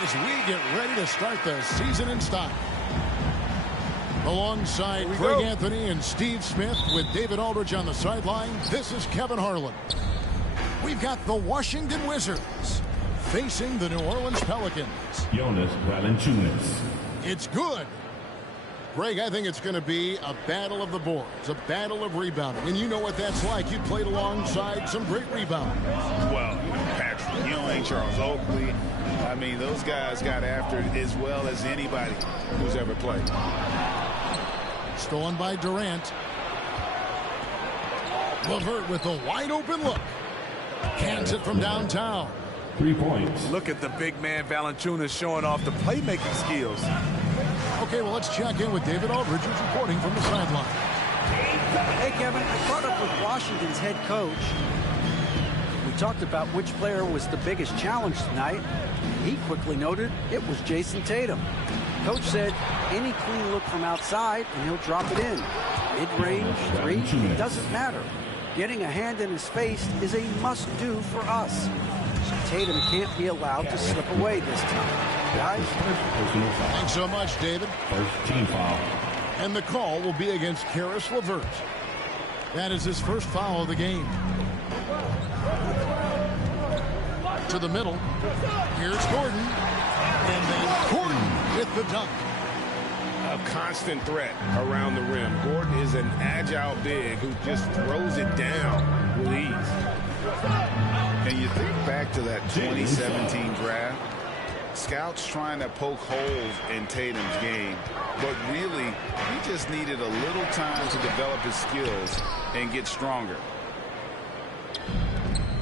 As we get ready to start the season in style. Alongside Greg Anthony and Steve Smith with David Aldridge on the sideline, this is Kevin Harlan. We've got the Washington Wizards facing the New Orleans Pelicans. Jonas Valanciunas. It's good. Greg, I think it's going to be a battle of the boards, a battle of rebounding. And you know what that's like. You played alongside some great rebounders. Well, Patrick Ewing, Charles Oakley. I mean, those guys got after it as well as anybody who's ever played. Stolen by Durant. LeVert with a wide open look. Cans it from downtown. 3 points. Look at the big man Valanciunas showing off the playmaking skills. Okay, well, let's check in with David Aldridge, who's reporting from the sideline. Hey, Kevin, I caught up with Washington's head coach. We talked about which player was the biggest challenge tonight. He quickly noted it was Jason Tatum. Coach said any clean look from outside and he'll drop it in. Mid-range, three, it doesn't matter. Getting a hand in his face is a must-do for us. Tatum can't be allowed to slip away this time. Guys? Thanks so much, David. First team foul. And the call will be against Caris LeVert. That is his first foul of the game. To the middle. Here's Gordon. And then Gordon with the dunk. A constant threat around the rim. Gordon is an agile big who just throws it down with ease. And you think back to that 2017 draft, scouts trying to poke holes in Tatum's game, but really, he just needed a little time to develop his skills and get stronger.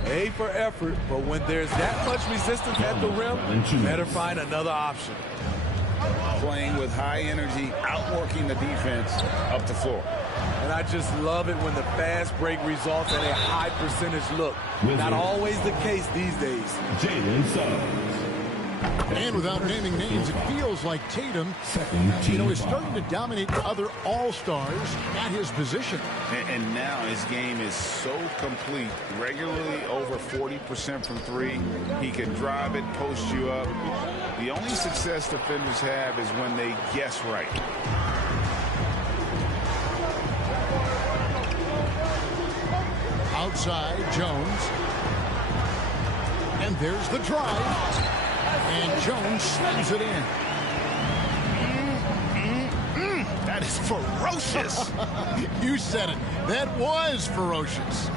A for effort, but when there's that much resistance at the rim, better find another option. Playing with high energy, outworking the defense up the floor. And I just love it when the fast break results in a high percentage look. Not always the case these days. Jalen Suggs. And without naming names, it feels like Tatum, is starting to dominate other all-stars at his position. And now his game is so complete. Regularly over 40% from three. He can drive it, post you up. The only success defenders have is when they guess right. Outside, Jones. And there's the drive. And Jones slams it in. That is ferocious. You said it. That was ferocious.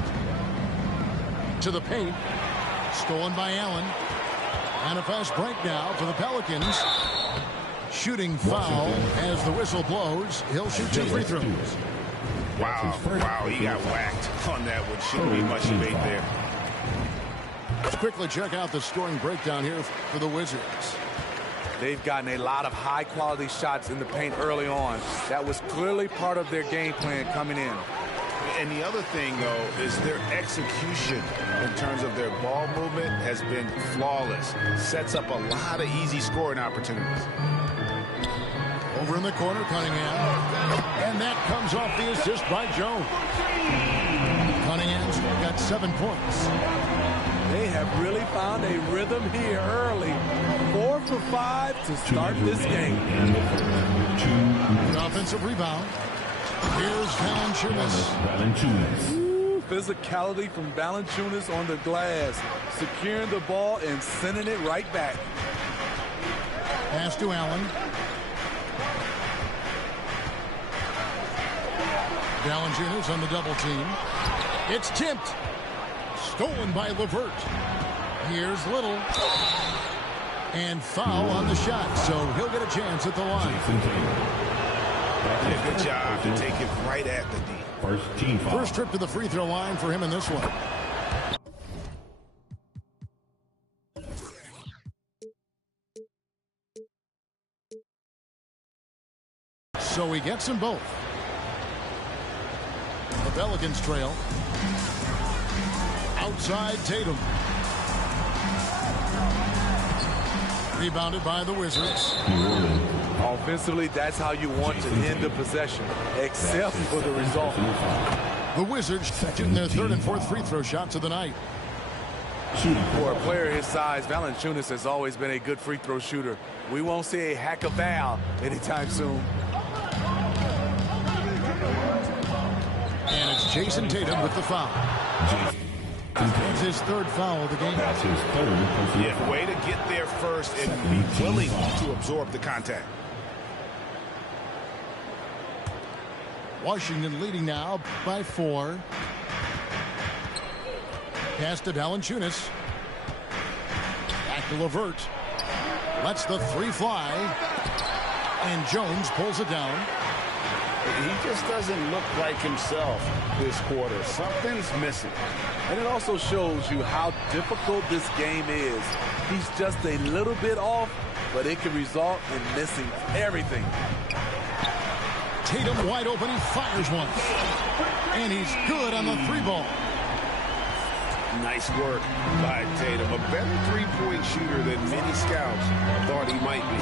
To the paint. Stolen by Allen. And a fast break now for the Pelicans. Shooting foul as the whistle blows. He'll shoot 2 free throws. Wow, he got whacked on that one. Shouldn't be much debate there. Let's quickly check out the scoring breakdown here for the Wizards. They've gotten a lot of high-quality shots in the paint early on. That was clearly part of their game plan coming in. And the other thing, though, is their execution in terms of their ball movement has been flawless. Sets up a lot of easy scoring opportunities. Over in the corner, Cunningham. And that comes off the assist by Jones. Cunningham's got 7 points. They have really found a rhythm here early. 4 for 5 to start this game. An offensive rebound. Here's Valanciunas. Ooh, physicality from Valanciunas on the glass. Securing the ball and sending it right back. Pass to Allen. Valanciunas on the double team. It's tipped. Stolen by LeVert. Here's Little. And foul on the shot, so he'll get a chance at the line. Did a good job to take it right at the D. First team foul. First trip to the free throw line for him in this one. So he gets them both. The Pelicans trail. Outside Tatum. Rebounded by the Wizards. Offensively, that's how you want to end the possession, except for the result. The Wizards shooting their third and fourth free throw shots of the night. For a player his size, Valanciunas has always been a good free throw shooter. We won't see a hack of Val anytime soon. And it's Jason Tatum with the foul. That's his third foul of the game. That's his third. Yeah, way to get there first and be willing to absorb the contact. Washington leading now by 4. Pass to Valanciunas. Back to LeVert. Lets the three fly. And Jones pulls it down. He just doesn't look like himself this quarter. Something's missing. And it also shows you how difficult this game is. He's just a little bit off, but it can result in missing everything. Tatum wide open. He fires one. And he's good on the three ball. Nice work by Tatum. A better three-point shooter than many scouts thought he might be.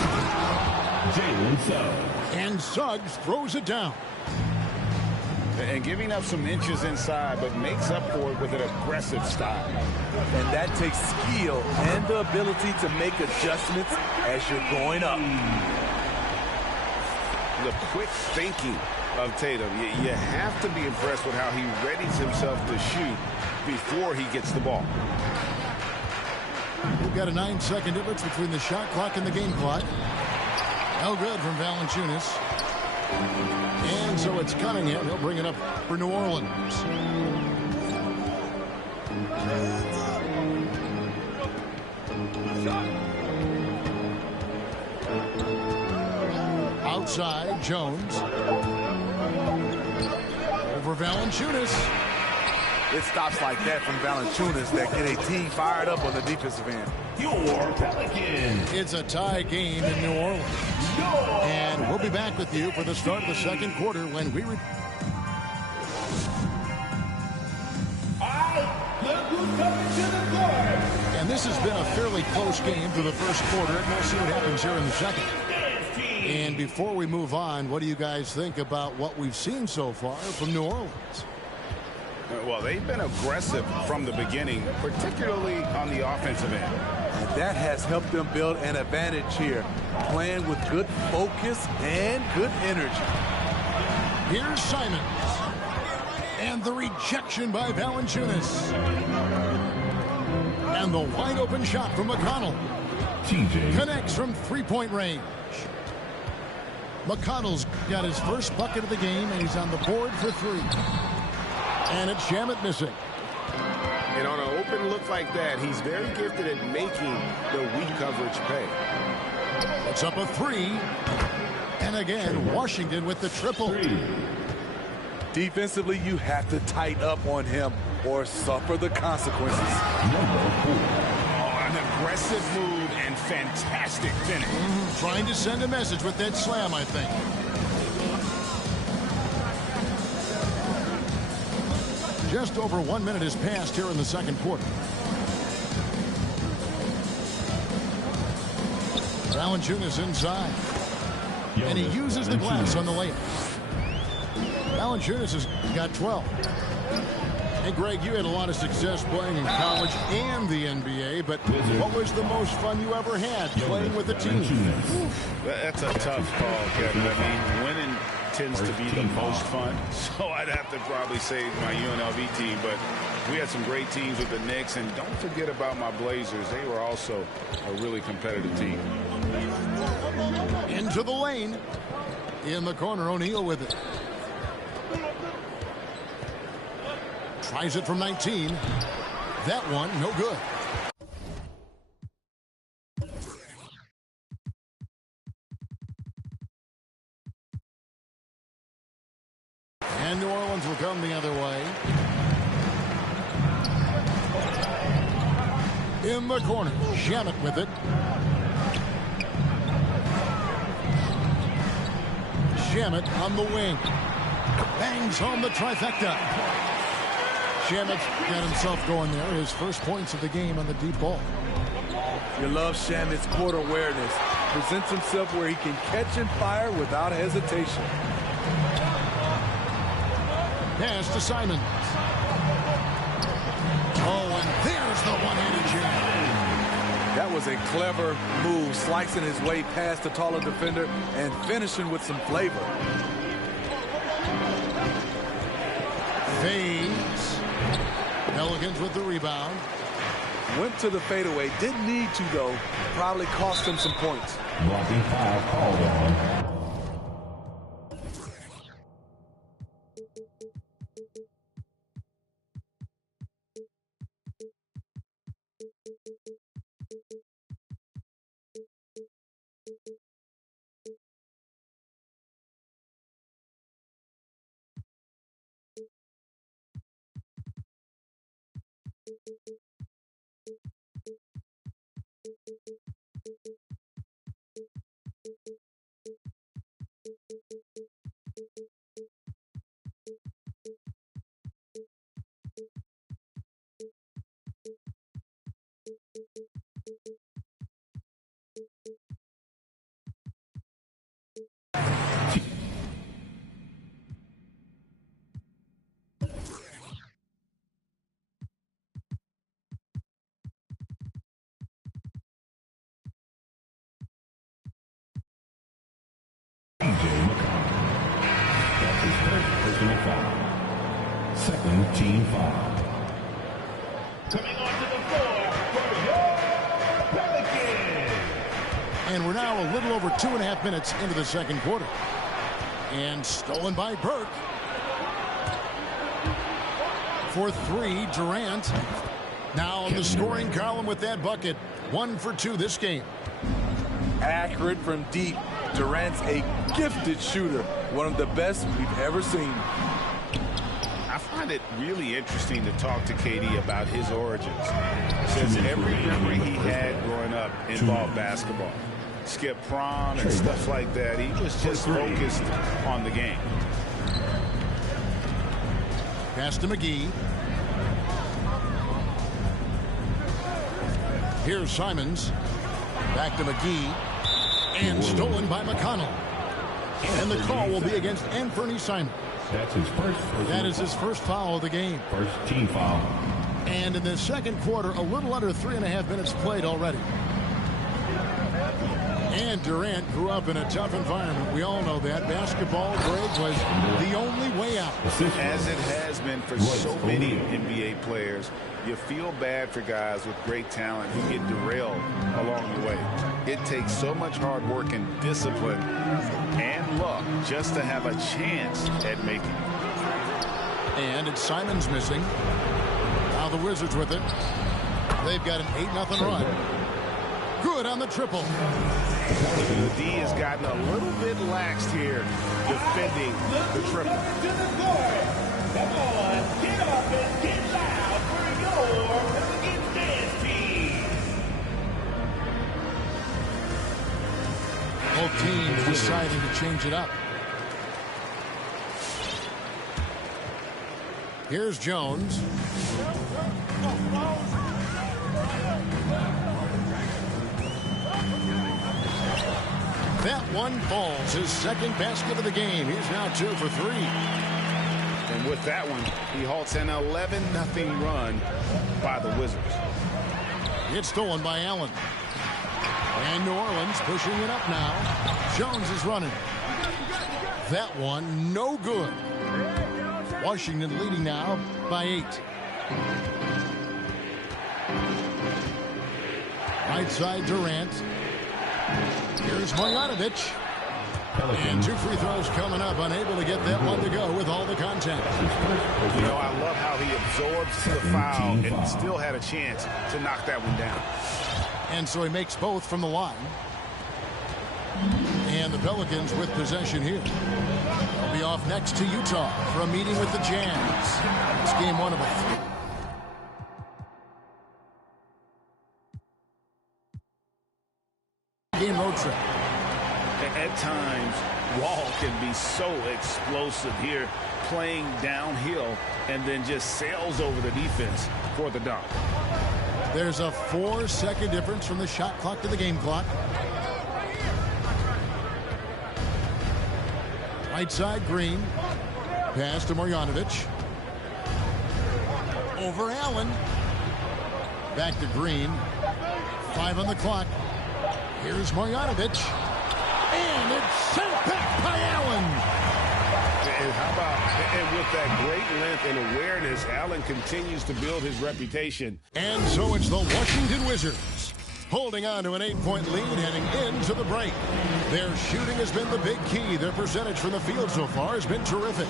Jalen Suggs. And Suggs throws it down. And giving up some inches inside, but makes up for it with an aggressive style. And that takes skill and the ability to make adjustments as you're going up. The quick thinking of Tatum. You have to be impressed with how he readies himself to shoot before he gets the ball. We've got a 9-second difference between the shot clock and the game clock. No good from Valanciunas. And so it's Cunningham. He'll bring it up for New Orleans. Outside, Jones. Over Valanciunas. It stops like that from Valanciunas that get a team fired up on the defensive end. Your Pelicans. It's a tie game in New Orleans. And we'll be back with you for the start of the second quarter when we And this has been a fairly close game through the first quarter. We'll see what happens here in the second. And before we move on, what do you guys think about what we've seen so far from New Orleans? Well, they've been aggressive from the beginning, particularly on the offensive end. And that has helped them build an advantage here, playing with good focus and good energy. Here's Simons. And the rejection by Valanciunas. And the wide open shot from McConnell. TJ Connects from three-point range. McConnell's got his first bucket of the game, and he's on the board for 3. And it's Shamet missing. And on an open look like that, he's very gifted at making the weak coverage pay. It's up a 3. And again, Washington with the triple. Defensively, you have to tighten up on him or suffer the consequences. An aggressive move and fantastic finish. Trying to send a message with that slam, I think. Just over 1 minute has passed here in the second quarter. Valanciunas inside. And he uses the glass on the layup. Valanciunas has got 12. Hey, Greg, you had a lot of success playing in college and the NBA, but what was the most fun you ever had playing with a team? That's a tough call, Kevin. I mean, winning tends to be the most fun, so I'd have to probably say my UNLV team, but we had some great teams with the Knicks, and don't forget about my Blazers. They were also a really competitive team. Into the lane. In the corner, O'Neal with it. Tries it from 19. That one, no good. And New Orleans will come the other way. In the corner, Shamet with it. Shamet on the wing. Bangs home the trifecta. Shamet got himself going there. His first points of the game on the deep ball. You love Shamet's court awareness. Presents himself where he can catch and fire without hesitation. Pass to Simons. Oh, and there's the one-handed jam. That was a clever move, slicing his way past the taller defender and finishing with some flavor. Fades. Pelicans with the rebound. Went to the fadeaway. Didn't need to, though. Probably cost him some points. Blocking foul called on. TJ McConnell. That's his first personal foul. Second team foul. Coming onto the floor for your Pelicans. And we're now a little over 2.5 minutes into the second quarter. And stolen by Burke. For three, Durant. Now on the scoring column with that bucket. 1 for 2 this game. Accurate from deep. Durant's a gifted shooter. One of the best we've ever seen. I find it really interesting to talk to KD about his origins, since every memory he had growing up involved basketball. Skip prom and stuff like that. He was just focused on the game. Pass to McGee. Here's Simons. Back to McGee. And stolen by McConnell. And the call will be against Anthony Simons. That's his first. That is his first foul of the game. First team foul. And in the second quarter, a little under 3.5 minutes played already. And Durant grew up in a tough environment. We all know that. Basketball, Greg, was the only way out. As it has been for so many NBA players, you feel bad for guys with great talent who get derailed along the way. It takes so much hard work and discipline and luck just to have a chance at making it. And it's Simons missing. Now the Wizards with it. They've got an 8-0 run. Good on the triple. The D has gotten a little bit laxed here defending the triple. Come on, get up and get loud for your Pelicans dance team. Both teams deciding to change it up. Here's Jones. That one falls. His second basket of the game. He's now 2 for 3. And with that one, he halts an 11-0 run by the Wizards. It's stolen by Allen. And New Orleans pushing it up now. Jones is running. That one, no good. Washington leading now by 8. Right side, Durant. Here's Bogdanovic. And 2 free throws coming up. Unable to get that one to go with all the contact. You know, I love how he absorbs the foul and still had a chance to knock that one down. And so he makes both from the line. And the Pelicans with possession here. They'll be off next to Utah for a meeting with the Jazz. It's game 1 of a 3. Game road trip. At times, Wall can be so explosive here, playing downhill, and then just sails over the defense for the dunk. There's a 4-second difference from the shot clock to the game clock. Right side, Green. Pass to Marjanovic. Over Allen. Back to Green. 5 on the clock. Here's Marjanovic. And it's sent back by Allen. And how about, and with that great length and awareness, Allen continues to build his reputation. And so it's the Washington Wizards holding on to an 8-point lead heading into the break. Their shooting has been the big key. Their percentage from the field so far has been terrific.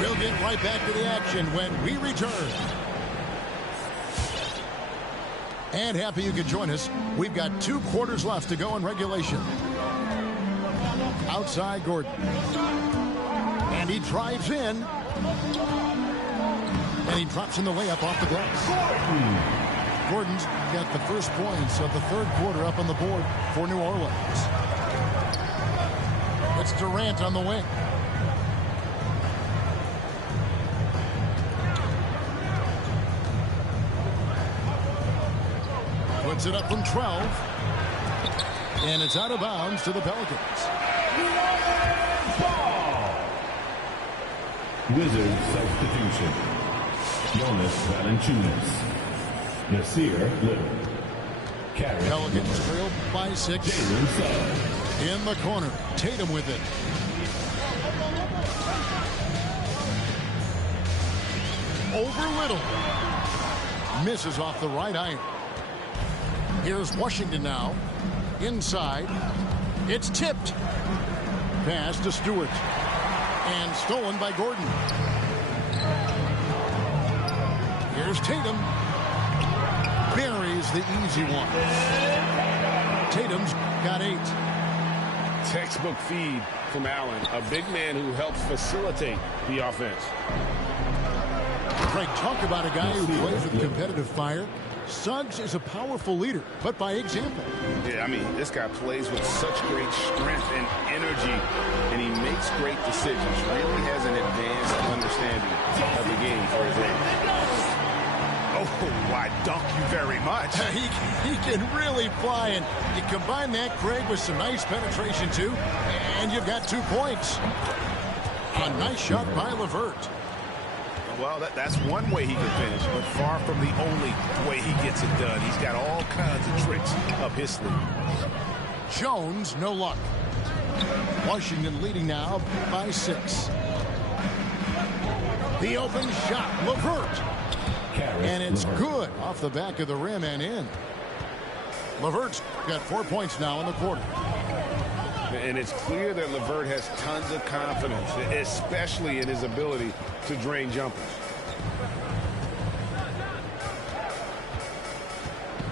We'll get right back to the action when we return. And happy you could join us. We've got 2 quarters left to go in regulation. Outside Gordon. And he drives in. And he drops in the layup off the glass. Gordon's got the first points of the third quarter up on the board for New Orleans. It's Durant on the wing. Puts it up from 12. And it's out of bounds to the Pelicans. Wizards substitution. Jonas Valanciunas. Nasir Little. Pelicans trail by 6. Jalen Suggs. In the corner. Tatum with it. Over Little. Misses off the right iron. Here's Washington now. Inside. It's tipped. Pass to Stewart. And stolen by Gordon. Here's Tatum. Buries the easy one. Tatum's got 8. Textbook feed from Allen, a big man who helps facilitate the offense. Craig, talk about a guy who plays with competitive fire. Suggs is a powerful leader, but by example. Yeah, I mean, this guy plays with such great strength and energy, and he makes great decisions. Really has an advanced understanding of the game for his age. Oh, why, dunk you very much. He can really fly, and you combine that, Craig, with some nice penetration, too, and you've got 2 points. A nice shot by LeVert. Well, that's one way he can finish, but far from the only way he gets it done. He's got all kinds of tricks up his sleeve. Jones, no luck. Washington leading now by 6. The open shot, LeVert. And it's good off the back of the rim and in. LeVert's got 4 points now in the quarter. And it's clear that LeVert has tons of confidence, especially in his ability to drain jumpers.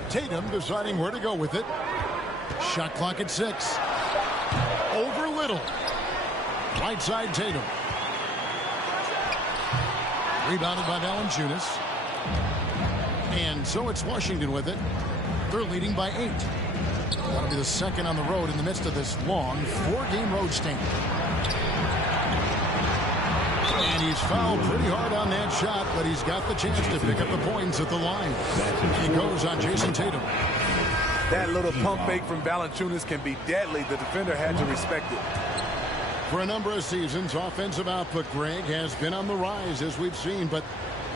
Tatum deciding where to go with it. Shot clock at 6. Over Little. Right side Tatum. Rebounded by Valanciunas. And so it's Washington with it. They're leading by 8. That'll be the second on the road in the midst of this long 4-game road stint. And he's fouled pretty hard on that shot, but he's got the chance to pick up the points at the line. He goes on Jason Tatum. That little pump fake from Valanciunas can be deadly. The defender had to respect it. For a number of seasons, offensive output, Greg, has been on the rise, as we've seen, but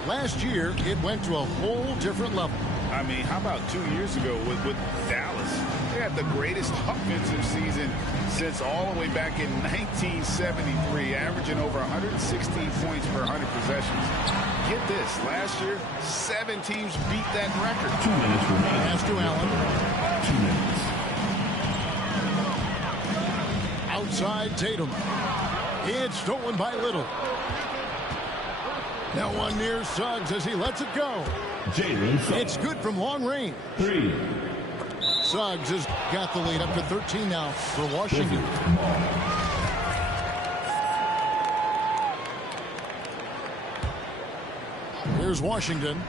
last year it went to a whole different level. I mean, how about 2 years ago with Dallas? They had the greatest offensive season since all the way back in 1973, averaging over 116 points per 100 possessions. Get this, last year, 7 teams beat that record. 2 minutes remaining. Pass to Allen. 2 minutes. Outside Tatum. It's stolen by Little. Now one near Suggs as he lets it go. Jalen Suggs. It's good from long range. 3. Suggs has got the lead up to 13 now for Washington. Here's Washington.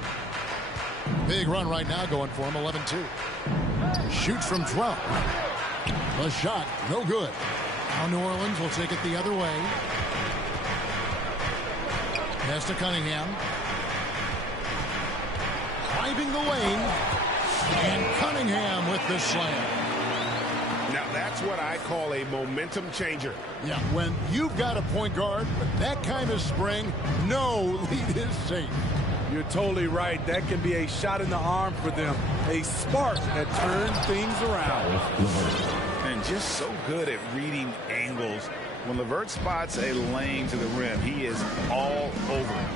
Big run right now going for him, 11-2. Shoots from 12. The shot, no good. Now New Orleans will take it the other way. Pass to Cunningham. Driving the lane. And Cunningham with the slam. Now that's what I call a momentum changer. Yeah, when you've got a point guard with that kind of spring, no lead is safe. You're totally right. That can be a shot in the arm for them. A spark that turns things around. And just so good at reading angles. When LeVert spots a lane to the rim, he is all over it.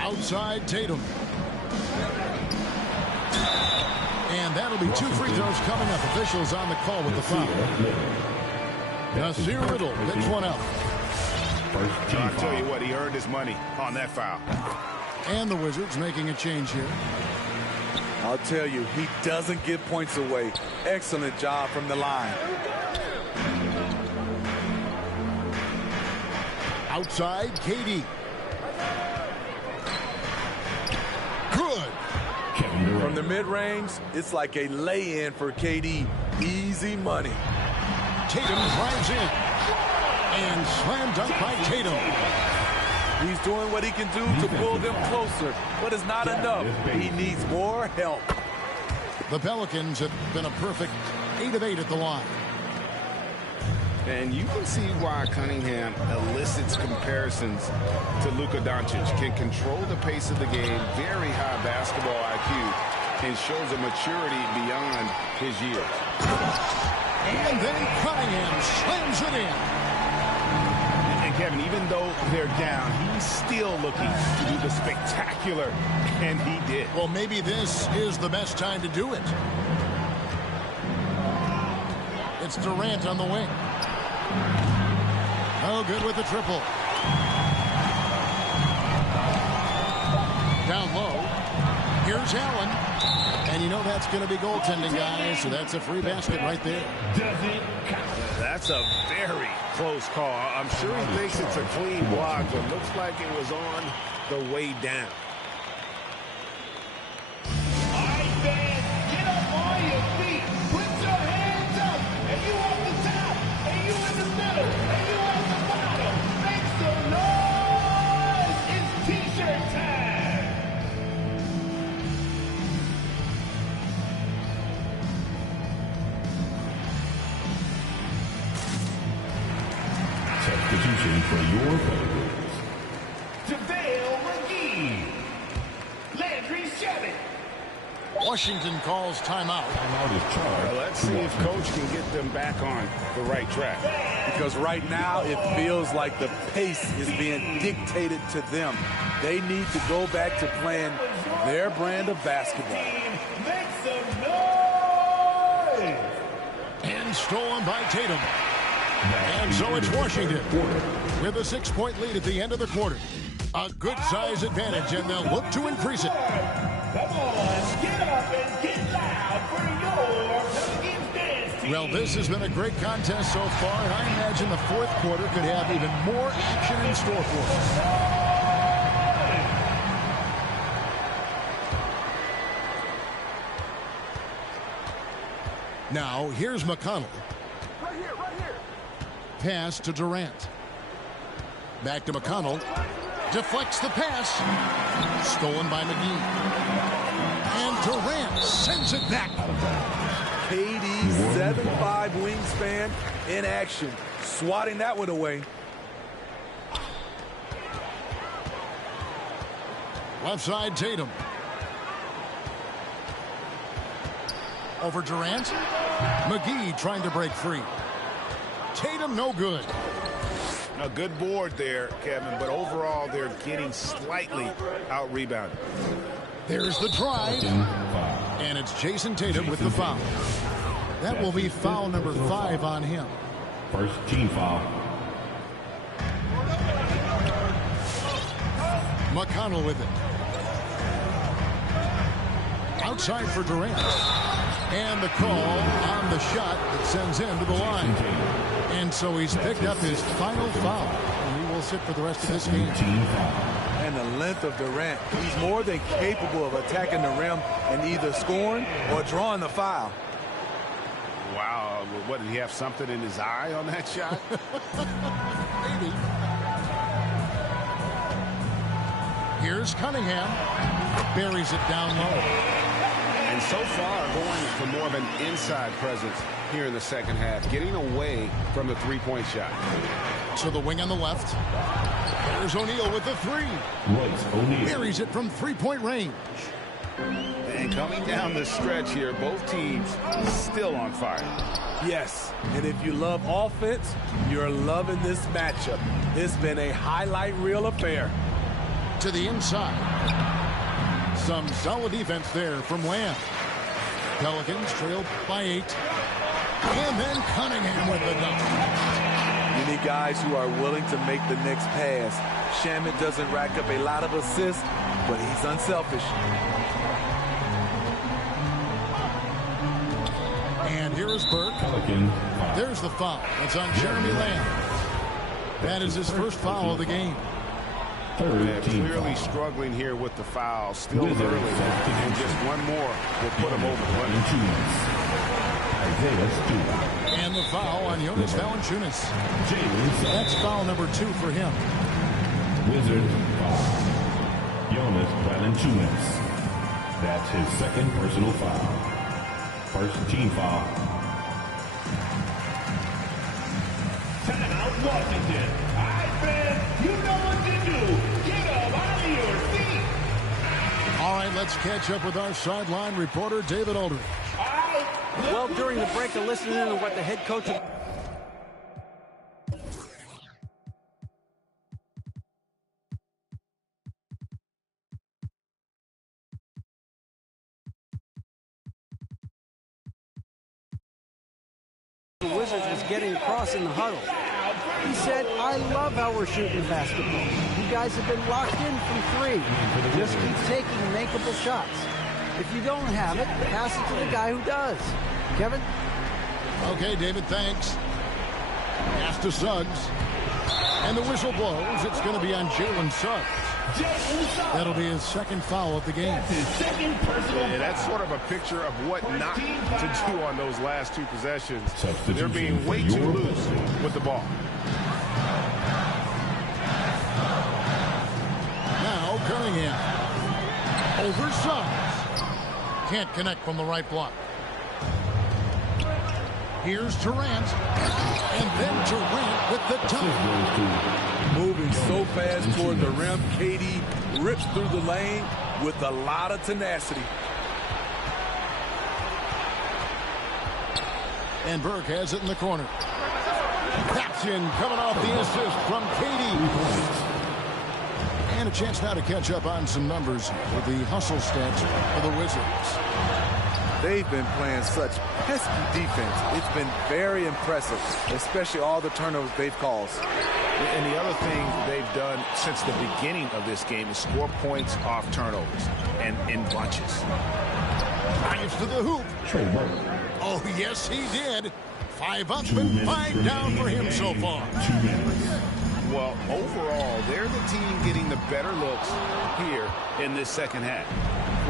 Outside Tatum. And that'll be 2 free throws coming up. Officials on the call with the foul. Nasir Little picks one out. I'll tell you what, he earned his money on that foul. And the Wizards making a change here. I'll tell you, he doesn't give points away. Excellent job from the line. Outside, KD. Good. From the mid-range, it's like a lay-in for KD. Easy money. Tatum drives in. And slam dunk by Tatum. He's doing what he can do to pull them closer, but it's not enough. He needs more help. The Pelicans have been a perfect 8 of 8 at the line. And you can see why Cunningham elicits comparisons to Luka Doncic. Can control the pace of the game, very high basketball IQ, and shows a maturity beyond his years. And then Cunningham slams it in. And Kevin, even though they're down, he's still looking to do the spectacular, and he did. Well, maybe this is the best time to do it. It's Durant on the wing. Oh, good with the triple. Down low. Here's Allen. And you know that's going to be goaltending, guys, so that's a free basket right there. That's a very close call. I'm sure he thinks it's a clean block, but looks like it was on the way down. All right, fans, get up on your feet. Put your hands up. And you on the top. And you in the middle. And you on the bottom. Make some noise. It's T-shirt time. Substitution for your Pelicans. JaVale McGee. Landry Shamet. Washington calls timeout. Timeout is charged. Well, let's see if Coach can get them back on the right track. Because right now it feels like the pace is being dictated to them. They need to go back to playing their brand of basketball. Make some noise. And stolen by Tatum. And so it's Washington with a 6-point lead at the end of the quarter. A good size advantage, and they'll look to increase it. Come on, get up and get loud for your Pelicans dance team. Well, this has been a great contest so far, and I imagine the fourth quarter could have even more action in store for us. Now, here's McConnell. Right here. Pass to Durant. Back to McConnell. Deflects the pass. Stolen by McGee. And Durant sends it back. KD 7'5" wingspan in action. Swatting that one away. Left side, Tatum. Over Durant. McGee trying to break free. Tatum no good. A good board there, Kevin, but overall they're getting slightly out-rebounded. There's the drive. And it's Jason Tatum with the foul. That will be foul number 5 on him. First team foul. McConnell with it. Outside for Durant. And the call on the shot that sends him to the line. And so he's picked up his final foul. And he will sit for the rest of this game. And the length of Durant. He's more than capable of attacking the rim and either scoring or drawing the foul. Wow, what, did he have something in his eye on that shot? Maybe. Here's Cunningham. Buries it down low. And so far, going for more of an inside presence here in the second half, getting away from the three-point shot. To the wing on the left. There's O'Neal with the three. Royce O'Neal. Buries it from three-point range. And coming down the stretch here, both teams still on fire. Yes, and if you love offense, you're loving this matchup. It's been a highlight reel affair. To the inside. Some solid defense there from Lamb. Pelicans trail by 8. And then Cunningham with the dunk. You need guys who are willing to make the next pass. Shamet doesn't rack up a lot of assists, but he's unselfish. And here is Burke. Pelican. There's the foul. It's on Jeremy Lamb. That is his first foul of the game. Third team Clearly foul. struggling here with the foul. Still Wizards early. And just one more will put him over the limit. Isaiah Stewart. And the foul on Jonas Valanciunas. Jalen That's foul number 2 for him. Wizards foul. Jonas Valanciunas. That's his second personal foul. First team foul. Timeout, Washington. All right, fans, you know what to do. Get up out of your seat. All right, let's catch up with our sideline reporter, David Aldridge. All right. Well, during the break, I listened in to what the head coach of the Wizards was getting across in the huddle. He said, I love how we're shooting the basketball. You guys have been locked in from 3. Just keep taking makeable shots. If you don't have it, pass it to the guy who does. Kevin? Okay, David, thanks. Pass to Suggs. And the whistle blows. It's going to be on Jalen Suggs. That'll be his second foul of the game. Yeah, that's sort of a picture of what not to do on those last 2 possessions. They're being way too loose with the ball. Now Cunningham. Over Suggs. Can't connect from the right block. Here's Durant. And then Durant with the dunk. Moving so fast toward the rim, KD rips through the lane with a lot of tenacity. And Burke has it in the corner. Caption coming off the assist from KD. And a chance now to catch up on some numbers with the hustle stats for the Wizards. They've been playing such pesky defense. It's been very impressive, especially all the turnovers they've caused. And the other thing they've done since the beginning of this game is score points off turnovers and in bunches. Drives to the hoop. Trey Burke. Oh, yes, he did. 5 up and 5 down for him so far. 2 minutes. Well, overall, they're the team getting the better looks here in this second half.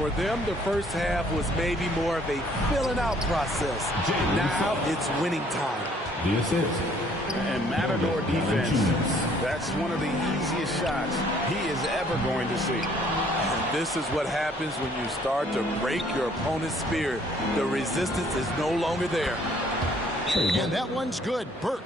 For them, the first half was maybe more of a filling out process. Now it's winning time. The assist. And Matador defense, that's one of the easiest shots he is ever going to see. And this is what happens when you start to break your opponent's spirit. The resistance is no longer there. And that one's good. Burke.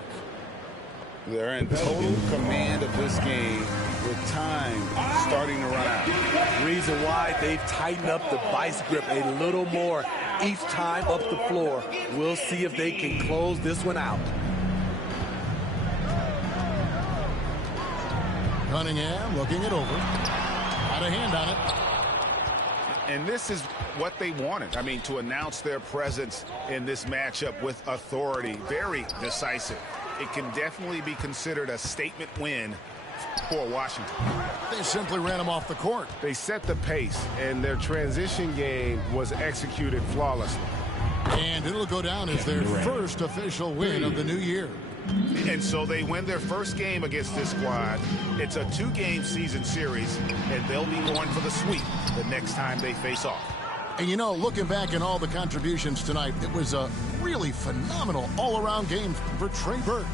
They're in total command of this game with time starting to run out. Reason why they've tightened up the vice grip a little more each time up the floor. We'll see if they can close this one out. Cunningham looking it over. Got a hand on it. And this is what they wanted. I mean, to announce their presence in this matchup with authority. Very decisive. It can definitely be considered a statement win for Washington. They simply ran him off the court. They set the pace, and their transition game was executed flawlessly. And it'll go down as their first official win of the new year. And so they win their first game against this squad. It's a 2-game season series, and they'll be going for the sweep the next time they face off. And you know, looking back at all the contributions tonight, it was a really phenomenal all-around game for Trey Burke.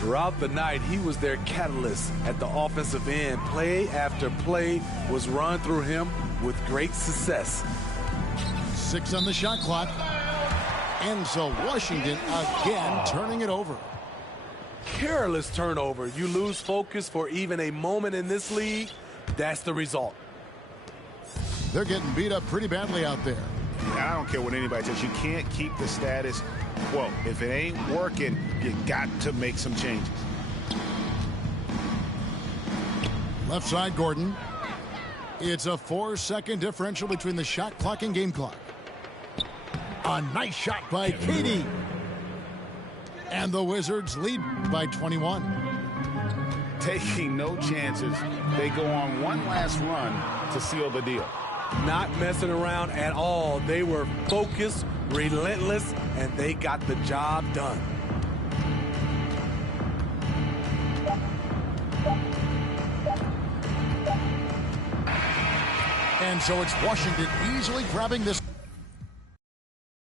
Throughout the night, he was their catalyst at the offensive end. Play after play was run through him with great success. 6 on the shot clock. And so Washington again turning it over. Careless turnover. You lose focus for even a moment in this league. That's the result. They're getting beat up pretty badly out there. And I don't care what anybody says. You can't keep the status quo. If it ain't working, you got to make some changes. Left side, Gordon. It's a 4-second differential between the shot clock and game clock. A nice shot by Katie. And the Wizards lead by 21. Taking no chances. They go on one last run to seal the deal. Not messing around at all. They were focused, relentless, and they got the job done. And so it's Washington easily grabbing this.